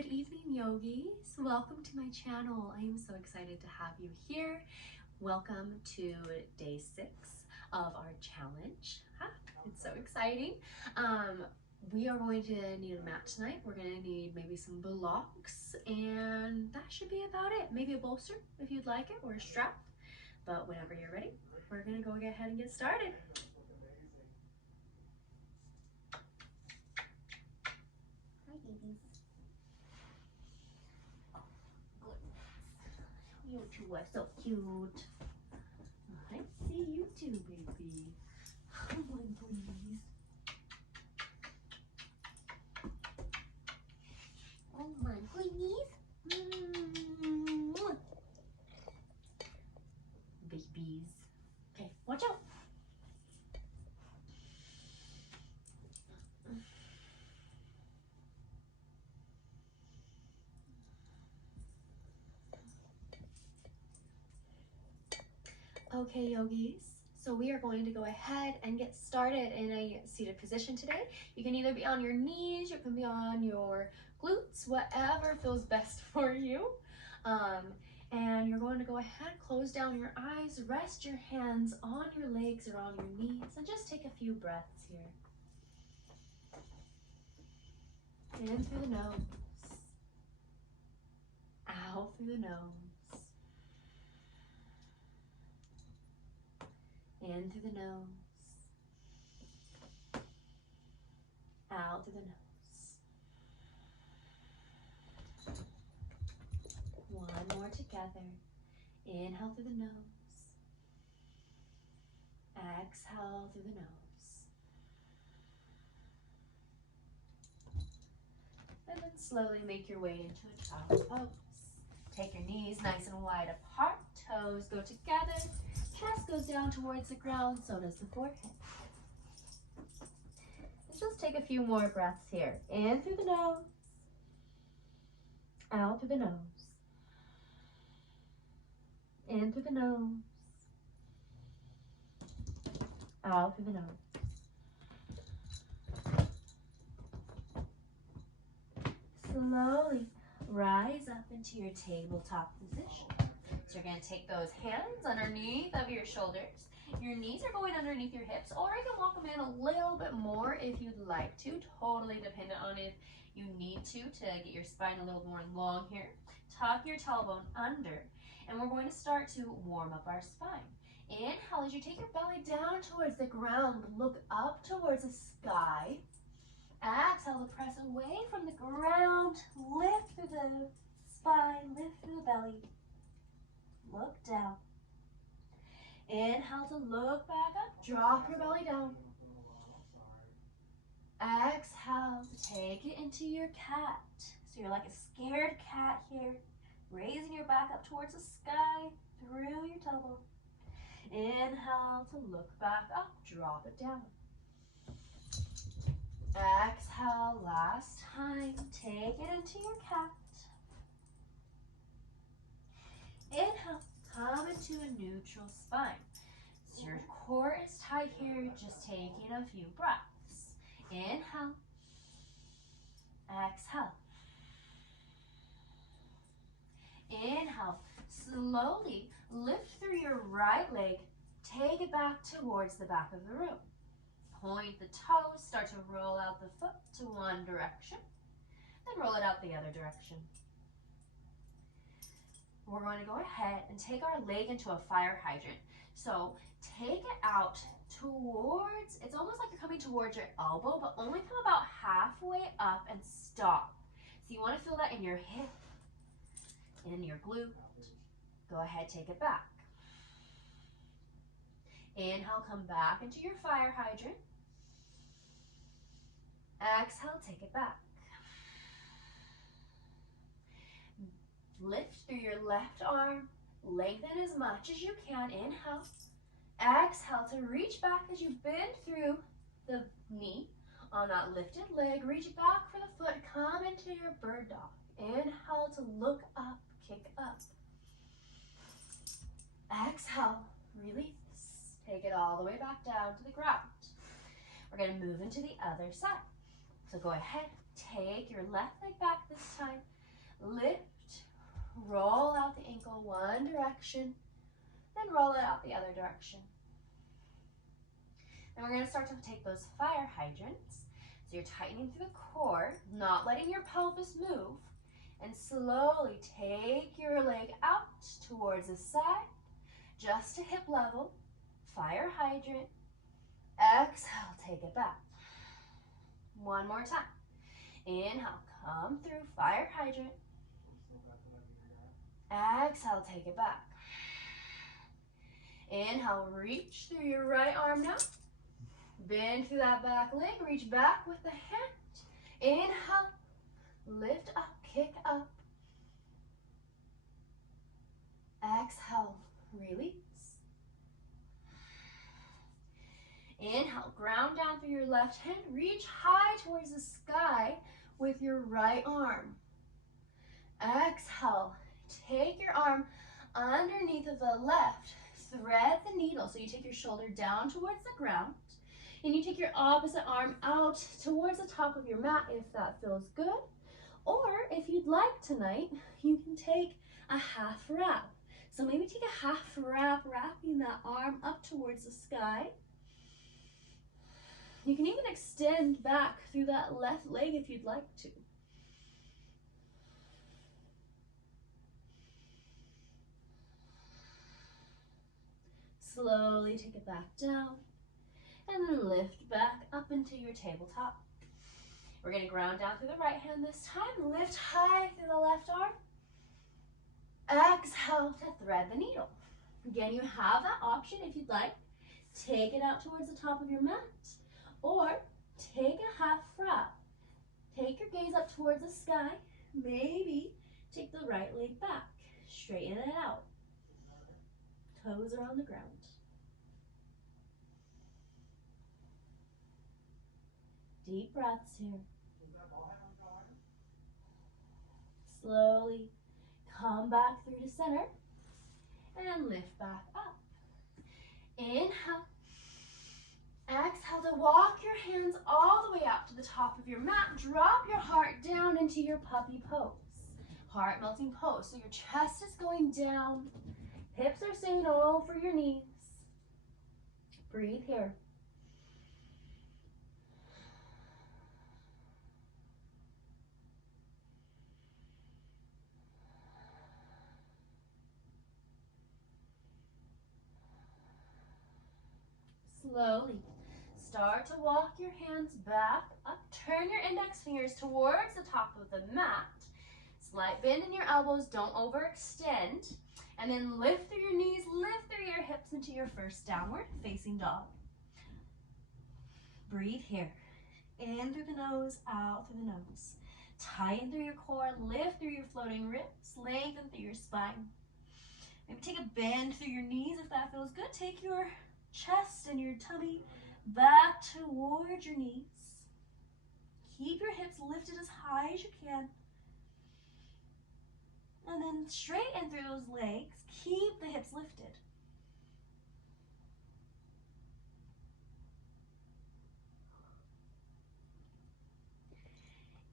Good evening, yogis. Welcome to my channel. I am so excited to have you here. Welcome to day 6 of our challenge. It's so exciting. We are going to need a mat tonight. We're going to need maybe some blocks, and that should be about it. Maybe a bolster if you'd like it, or a strap. But whenever you're ready, we're going to go ahead and get started. Hi, babies. You two are so cute. I see you too, baby. Oh my goodness. Oh my goodness. Babies. Okay, watch out. Okay, yogis, so we are going to go ahead and get started in a seated position today. You can either be on your knees, you can be on your glutes, whatever feels best for you. And you're going to go ahead, close down your eyes, rest your hands on your legs or on your knees, and just take a few breaths here. In through the nose, out through the nose. In through the nose, out through the nose. One more together. Inhale through the nose. Exhale through the nose. And then slowly make your way into a child's pose. Take your knees nice and wide apart. Toes go together. Chest goes down towards the ground, so does the forehead. Let's just take a few more breaths here. In through the nose, out through the nose. In through the nose, out through the nose. Slowly rise up into your tabletop position. So you're going to take those hands underneath of your shoulders. Your knees are going underneath your hips, or you can walk them in a little bit more if you'd like to. Totally dependent on if you need to get your spine a little more long here. Tuck your tailbone under, and we're going to start to warm up our spine. Inhale as you take your belly down towards the ground. Look up towards the sky. Exhale to press away from the ground. Lift through the spine, lift through the belly. Look down. Inhale to look back up. Drop your belly down. Exhale to take it into your cat. So you're like a scared cat here. Raising your back up towards the sky through your tailbone. Inhale to look back up. Drop it down. Exhale, last time. Take it into your cat. Inhale, come into a neutral spine. So your core is tight here, just taking a few breaths. Inhale. Exhale. Inhale. Slowly lift through your right leg. Take it back towards the back of the room. Point the toes, start to roll out the foot to one direction, then roll it out the other direction. We're going to go ahead and take our leg into a fire hydrant. So take it out towards, it's almost like you're coming towards your elbow, but only come about halfway up and stop. So you want to feel that in your hip, in your glute. Go ahead, take it back. Inhale, come back into your fire hydrant. Exhale, take it back. Lift through your left arm. Lengthen as much as you can. Inhale. Exhale to reach back as you bend through the knee. On that lifted leg, reach back for the foot. Come into your bird dog. Inhale to look up, kick up. Exhale, release. Take it all the way back down to the ground. We're going to move into the other side. So go ahead, take your left leg back this this time. Lift, roll out the ankle one direction, then roll it out the other direction. And we're going to start to take those fire hydrants. So you're tightening through the core, not letting your pelvis move, and slowly take your leg out towards the side, just to hip level. Fire hydrant. Exhale, take it back. One more time. Inhale, come through, fire hydrant. Exhale, take it back. Inhale, reach through your right arm now. Bend through that back leg, reach back with the hand. Inhale, lift up, kick up. Exhale, release. Inhale, ground down through your left hand, reach high towards the sky with your right arm. Exhale, take your arm underneath of the left, thread the needle. So you take your shoulder down towards the ground, and you take your opposite arm out towards the top of your mat if that feels good. Or if you'd like tonight, you can take a half wrap. So maybe take a half wrap, wrapping that arm up towards the sky. You can even extend back through that left leg if you'd like to. Slowly take it back down, and then lift back up into your tabletop. We're going to ground down through the right hand this time. Lift high through the left arm. Exhale to thread the needle. Again, you have that option if you'd like. Take it out towards the top of your mat, or take a half wrap. Take your gaze up towards the sky. Maybe take the right leg back. Straighten it out. Toes are on the ground. Deep breaths here. Slowly come back through to center and lift back up. Inhale. Exhale to walk your hands all the way out to the top of your mat. Drop your heart down into your puppy pose. Heart melting pose. So your chest is going down. Hips are staying over your knees. Breathe here. Slowly start to walk your hands back up. Turn your index fingers towards the top of the mat. Slight bend in your elbows, don't overextend. And then lift through your knees, lift through your hips into your first downward facing dog. Breathe here. In through the nose, out through the nose. Tighten through your core, lift through your floating ribs, lengthen through your spine. Maybe take a bend through your knees if that feels good. Take your chest and your tummy back towards your knees. Keep your hips lifted as high as you can. And then straighten through those legs. Keep the hips lifted.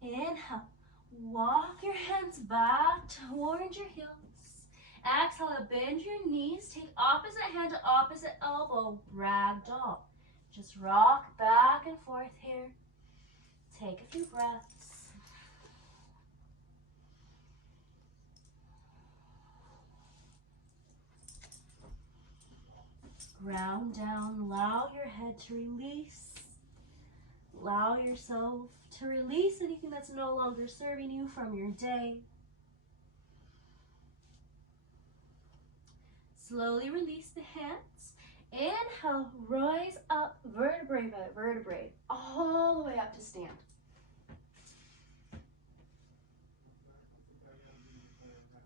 Inhale. Walk your hands back towards your heels. Exhale to bend your knees. Take opposite hand to opposite elbow. Ragdoll. Just rock back and forth here. Take a few breaths. Ground down. Allow your head to release. Allow yourself to release anything that's no longer serving you from your day. Slowly release the hands. Inhale, rise up vertebrae by vertebrae, all the way up to stand.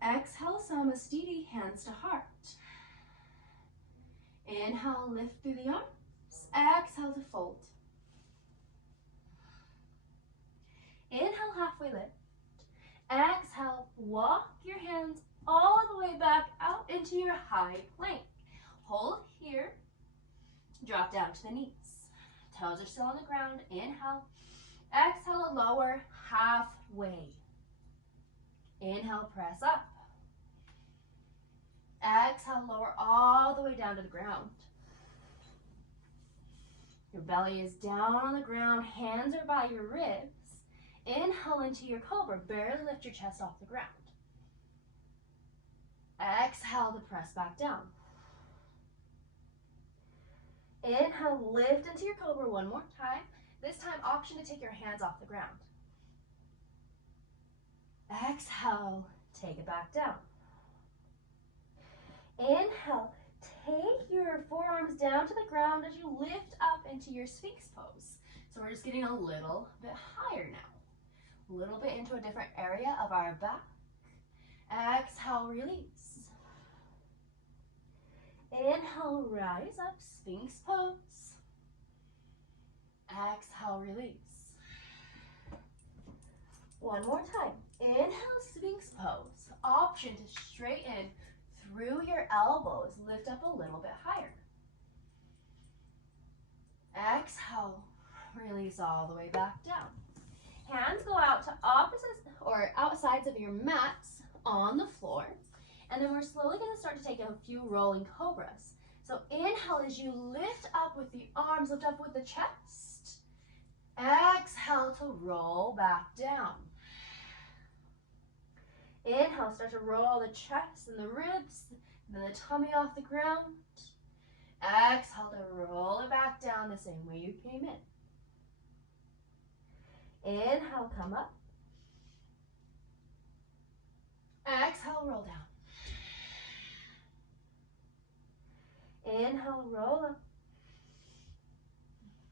Exhale, Samastiti, hands to heart. Inhale, lift through the arms. Exhale to fold. Inhale, halfway lift. Exhale, walk your hands all the way back out into your high plank. Hold here. Drop down to the knees. Toes are still on the ground. Inhale. Exhale, lower halfway. Inhale, press up. Exhale, lower all the way down to the ground. Your belly is down on the ground, hands are by your ribs. Inhale into your cobra, barely lift your chest off the ground. Exhale to press back down. Inhale, lift into your cobra one more time. This time, option to take your hands off the ground. Exhale, take it back down. Inhale, take your forearms down to the ground as you lift up into your Sphinx pose. So we're just getting a little bit higher now. A little bit into a different area of our back. Exhale, release. Inhale, rise up, Sphinx pose. Exhale, release. One more time. Inhale, Sphinx pose. Option to straighten through your elbows, lift up a little bit higher. Exhale, release all the way back down. Hands go out to opposites or outsides of your mats on the floor. And then we're slowly going to start to take a few rolling cobras. So inhale as you lift up with the arms, lift up with the chest. Exhale to roll back down. Inhale, start to roll the chest and the ribs, and then the tummy off the ground. Exhale to roll it back down the same way you came in. Inhale, come up. Exhale, roll down. Inhale, roll up.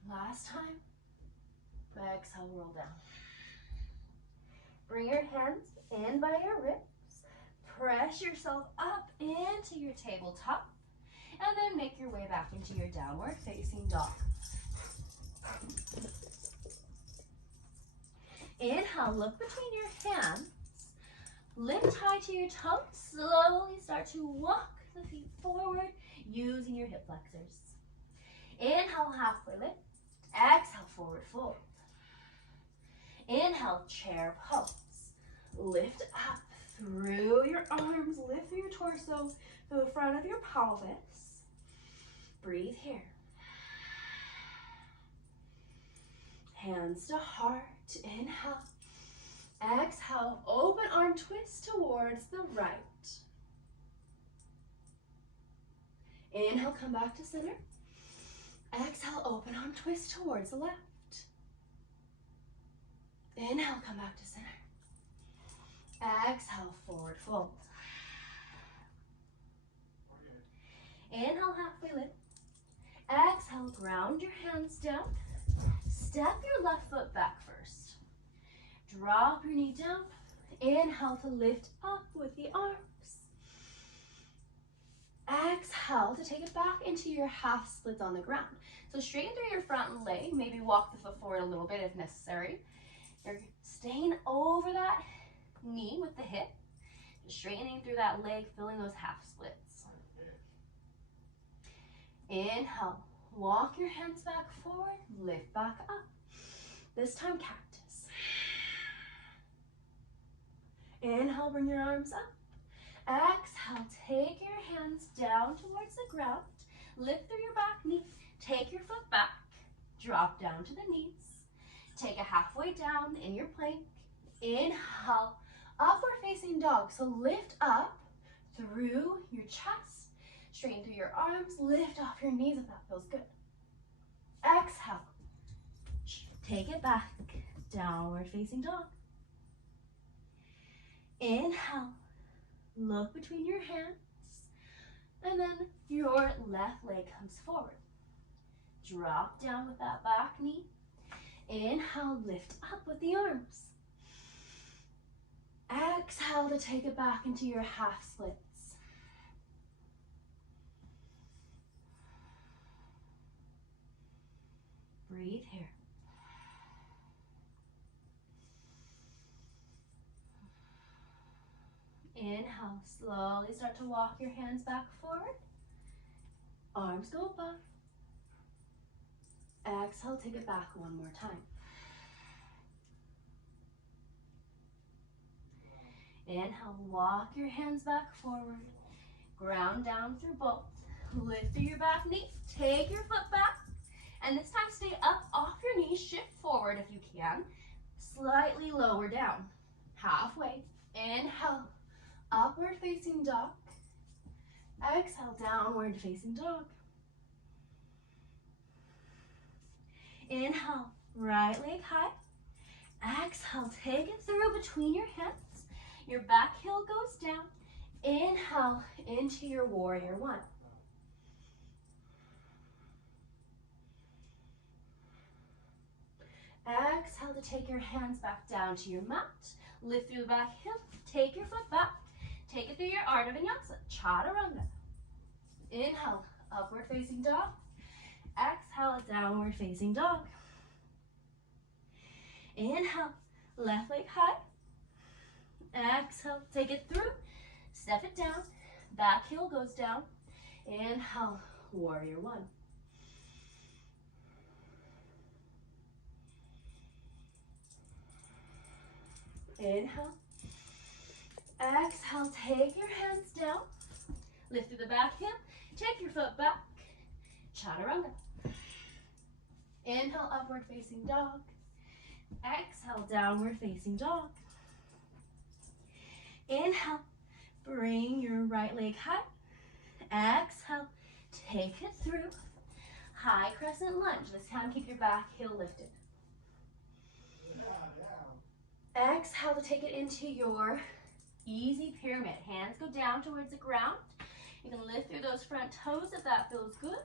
Last time. Exhale, roll down. Bring your hands in by your ribs. Press yourself up into your tabletop. And then make your way back into your downward facing dog. Inhale, look between your hands. Lift high to your toes. Slowly start to walk the feet forward using your hip flexors. Inhale, halfway lift. Exhale, forward fold. Inhale, chair pose. Lift up through your arms, lift through your torso, to the front of your pelvis. Breathe here. Hands to heart. Inhale. Exhale, open arm twist towards the right. Inhale, come back to center. Exhale, open arm twist towards the left. Inhale, come back to center. Exhale, forward fold. Inhale, halfway lift. Exhale, ground your hands down. Step your left foot back first. Drop your knee down. Inhale to lift up with the arms. Exhale to take it back into your half splits on the ground. So straighten through your front leg. Maybe walk the foot forward a little bit if necessary. You're staying over that knee with the hip. Just straightening through that leg, filling those half splits. Inhale. Walk your hands back forward. Lift back up. This time, cactus. Inhale, bring your arms up. Exhale, take your hands down towards the ground. Lift through your back knee. Take your foot back. Drop down to the knees. Take a halfway down in your plank. Inhale, upward facing dog. So lift up through your chest. Straighten through your arms. Lift off your knees if that feels good. Exhale. Take it back. Downward facing dog. Inhale. Look between your hands. And then your left leg comes forward. Drop down with that back knee. Inhale, lift up with the arms. Exhale to take it back into your half splits. Breathe here. Inhale, slowly start to walk your hands back forward. Arms go above. Exhale, take it back one more time. Inhale, walk your hands back forward. Ground down through both. Lift through your back knee. Take your foot back. And this time stay up off your knees. Shift forward if you can. Slightly lower down. Halfway. Inhale, upward facing dog. Exhale, downward facing dog. Inhale, right leg high. Exhale, take it through between your hands. Your back heel goes down. Inhale into your warrior one. Exhale to take your hands back down to your mat. Lift through the back hip. Take your foot back. Take it through your Ardha Vinyasa, Chaturanga. Inhale, upward facing dog. Exhale, downward facing dog. Inhale, left leg high. Exhale, take it through. Step it down. Back heel goes down. Inhale, warrior one. Inhale. Exhale, take your hands down. Lift through the back hip. Take your foot back. Chaturanga. Inhale, upward facing dog. Exhale, downward facing dog. Inhale, bring your right leg high. Exhale, take it through. High crescent lunge. This time keep your back heel lifted. Exhale to take it into your easy pyramid. Hands go down towards the ground. You can lift through those front toes if that feels good.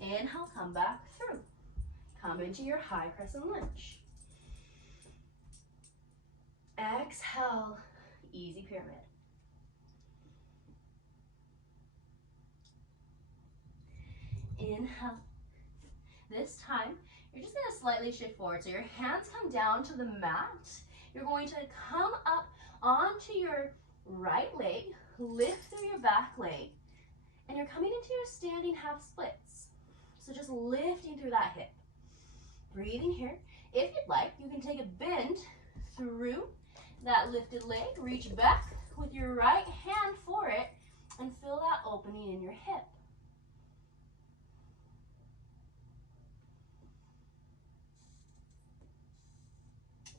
Inhale, come back through. Come into your high crescent lunge. Exhale, easy pyramid. Inhale. This time, you're just going to slightly shift forward. So your hands come down to the mat. You're going to come up onto your right leg, lift through your back leg, and you're coming into your standing half splits. So just lifting through that hip. Breathing here. If you'd like, you can take a bend through that lifted leg, reach back with your right hand for it, and feel that opening in your hip.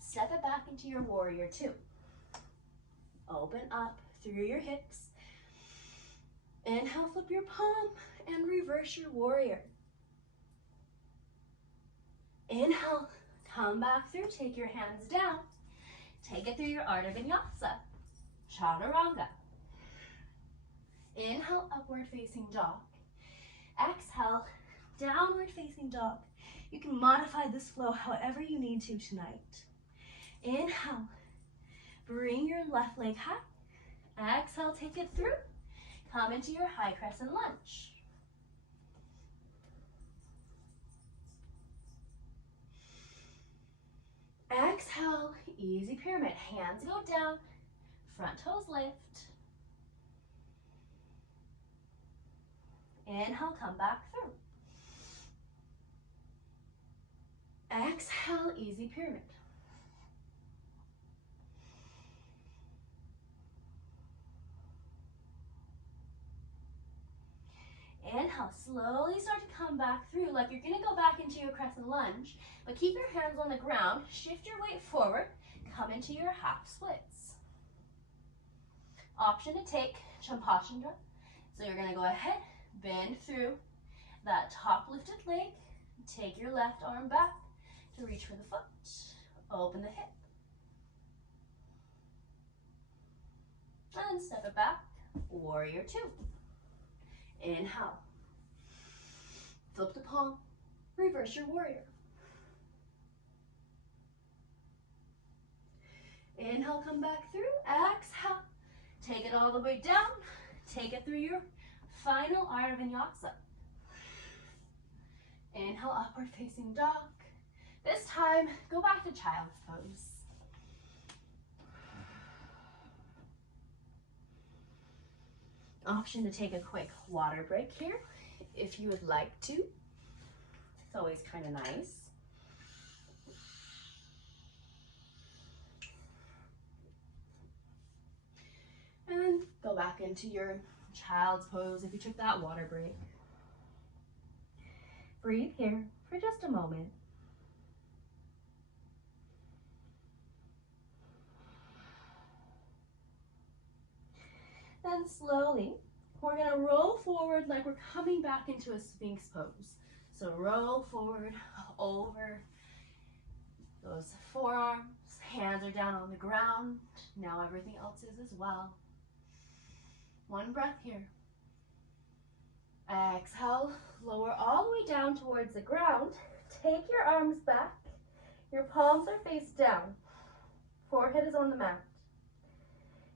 Step it back into your warrior two. Open up through your hips. Inhale, flip your palm and reverse your warrior. Inhale, come back through, take your hands down. Take it through your Ardha Vinyasa, Chaturanga. Inhale, upward facing dog. Exhale, downward facing dog. You can modify this flow however you need to tonight. Inhale, bring your left leg high. Exhale, take it through. Come into your high crescent lunge. Exhale, easy pyramid. Hands go down, front toes lift. Inhale, come back through. Exhale, easy pyramid. Inhale, slowly start to come back through like you're going to go back into your crescent lunge, but keep your hands on the ground, shift your weight forward, come into your half splits. Option to take Champasandra. So you're going to go ahead, bend through that top lifted leg, take your left arm back to reach for the foot, open the hip, and step it back, warrior two. Inhale, flip the palm, reverse your warrior. Inhale, come back through, exhale, take it all the way down, take it through your final Ardha Vinyasa. Inhale, upward facing dog. This time, go back to child's pose. Option to take a quick water break here if you would like to. It's always kind of nice. into your child's pose if you took that water break. Breathe here for just a moment. Then slowly, we're gonna roll forward like we're coming back into a Sphinx pose. So roll forward over those forearms, hands are down on the ground. Now everything else is as well. One breath here. Exhale, lower all the way down towards the ground. Take your arms back. Your palms are face down. Forehead is on the mat.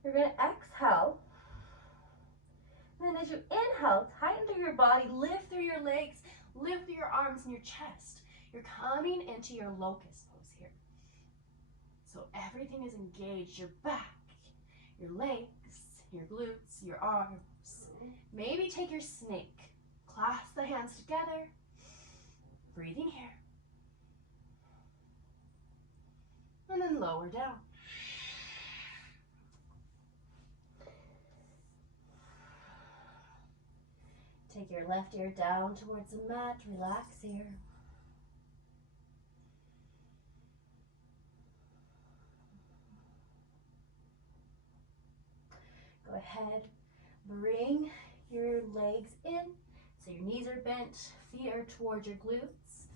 You're gonna exhale. And then as you inhale, tighten through your body, lift through your legs, lift through your arms and your chest. You're coming into your locust pose here. So everything is engaged, your back, your legs, your glutes, your arms. Maybe take your snake, clasp the hands together, breathing here. And then lower down. Take your left ear down towards the mat, relax here. Go ahead, bring your legs in, so your knees are bent, feet are towards your glutes.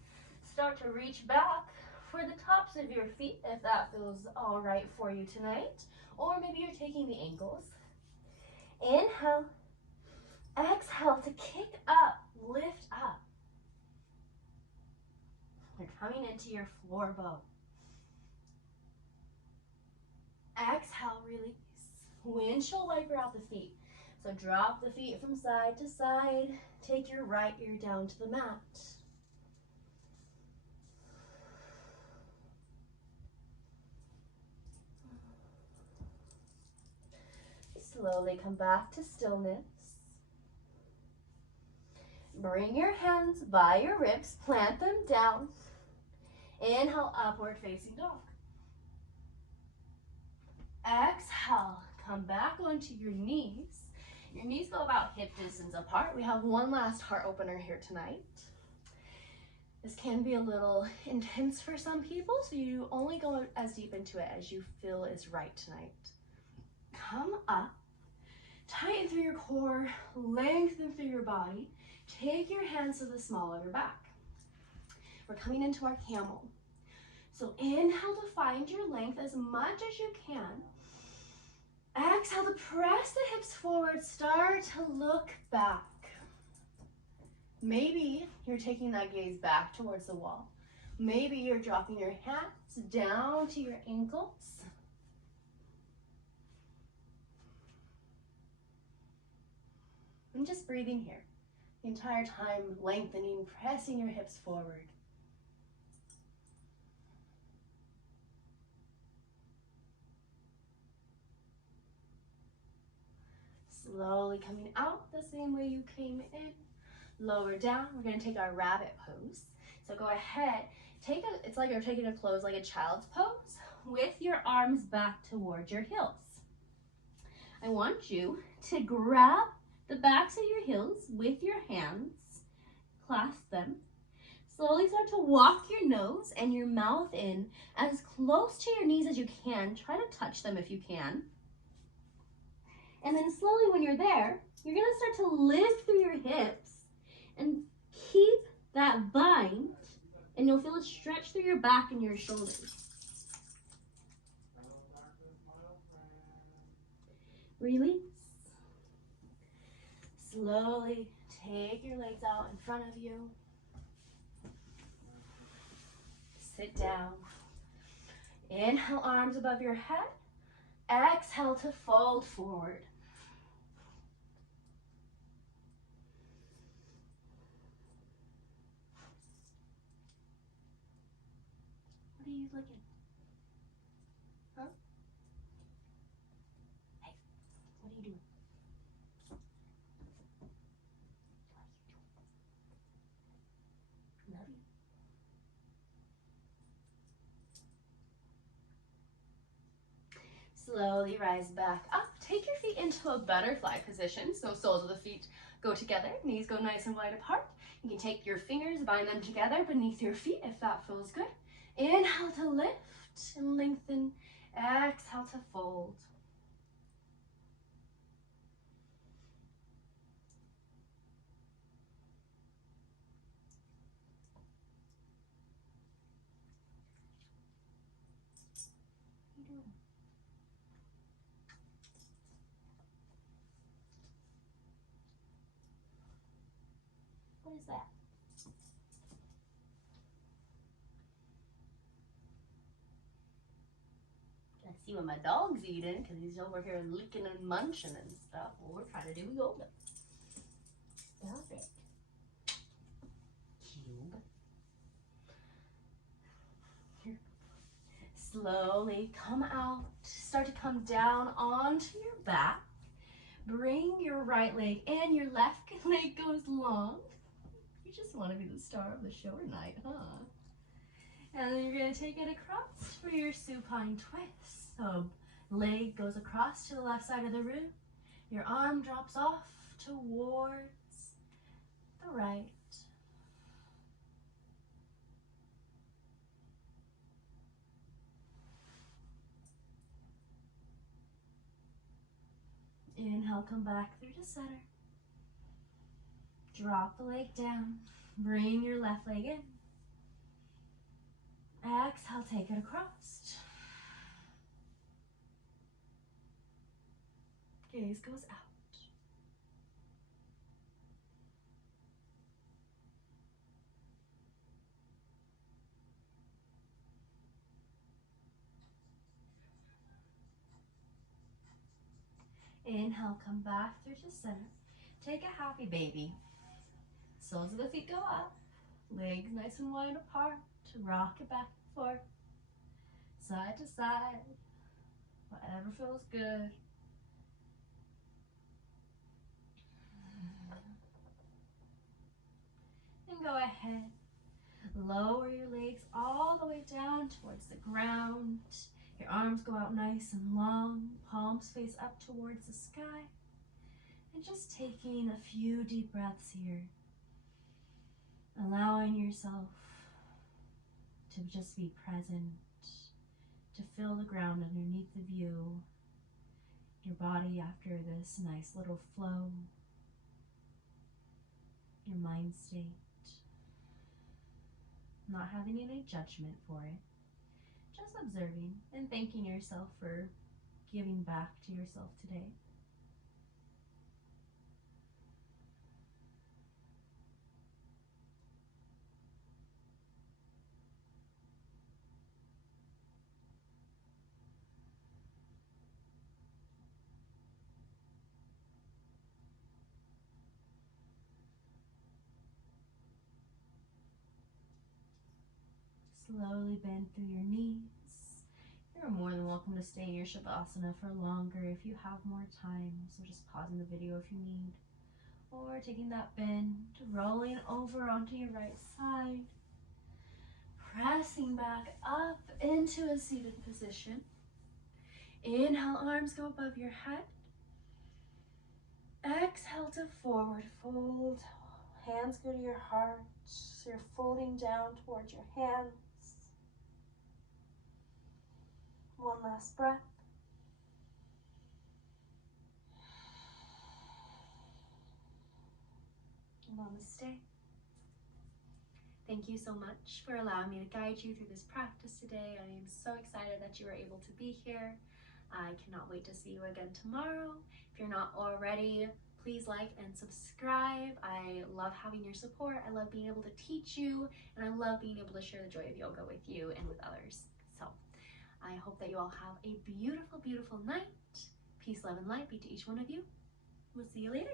Start to reach back for the tops of your feet if that feels all right for you tonight. Or maybe you're taking the ankles. Inhale, exhale to kick up, lift up. You're coming into your floor bow. Exhale, release. Windshield wiper out the feet. So drop the feet from side to side. Take your right ear down to the mat. Slowly come back to stillness. Bring your hands by your ribs, plant them down. Inhale, upward facing dog. Exhale, come back onto your knees. Your knees go about hip distance apart. We have one last heart opener here tonight. This can be a little intense for some people, so you only go as deep into it as you feel is right tonight. Come up, tighten through your core, lengthen through your body. Take your hands to the small of your back. We're coming into our camel. So inhale to find your length as much as you can. Exhale to press the hips forward, start to look back. Maybe you're taking that gaze back towards the wall. Maybe you're dropping your hands down to your ankles. And just breathing here. The entire time lengthening, pressing your hips forward. Slowly coming out the same way you came in. Lower down, we're gonna take our rabbit pose. So go ahead, it's like you're taking a close like a child's pose with your arms back towards your heels. I want you to grab the backs of your heels with your hands, clasp them. Slowly start to walk your nose and your mouth in as close to your knees as you can. Try to touch them if you can. And then slowly when you're there, you're gonna start to lift through your hips and keep that bind, and you'll feel it stretch through your back and your shoulders. Release. Slowly take your legs out in front of you. Sit down. Inhale, arms above your head. Exhale to fold forward. What are you looking? Huh? Hey, what are you doing? Love you. Slowly rise back up. Take your feet into a butterfly position. So soles of the feet go together, knees go nice and wide apart. You can take your fingers, bind them together beneath your feet if that feels good. Inhale to lift and lengthen. Exhale to fold. What is that? I see what my dog's eating because he's over here licking and munching and stuff. Well, we're trying to do yoga. Stop it. Cube. Here. Slowly come out. Start to come down onto your back. Bring your right leg and your left leg goes long. You just want to be the star of the show tonight, huh? And then you're going to take it across for your supine twist. So leg goes across to the left side of the room. Your arm drops off towards the right. Inhale, come back through to center. Drop the leg down. Bring your left leg in. Exhale, take it across. Gaze goes out. Inhale, come back through to center. Take a happy baby. Soles of the feet go up. Legs nice and wide apart. Rock it back and forth. Side to side. Whatever feels good. And go ahead. Lower your legs all the way down towards the ground. Your arms go out nice and long. Palms face up towards the sky. And just taking a few deep breaths here. Allowing yourself to just be present, to feel the ground underneath the view, your body after this nice little flow, your mind state, not having any judgment for it, just observing and thanking yourself for giving back to yourself today. Slowly bend through your knees. You're more than welcome to stay in your Shavasana for longer if you have more time. So just pausing the video if you need. Or taking that bend, rolling over onto your right side. Pressing back up into a seated position. Inhale, arms go above your head. Exhale to forward fold. Hands go to your heart. So you're folding down towards your hands. One last breath. Namaste. Thank you so much for allowing me to guide you through this practice today. I am so excited that you were able to be here. I cannot wait to see you again tomorrow. If you're not already, please like and subscribe. I love having your support. I love being able to teach you, and I love being able to share the joy of yoga with you and with others. So I hope that you all have a beautiful, beautiful night. Peace, love, and light be to each one of you. We'll see you later.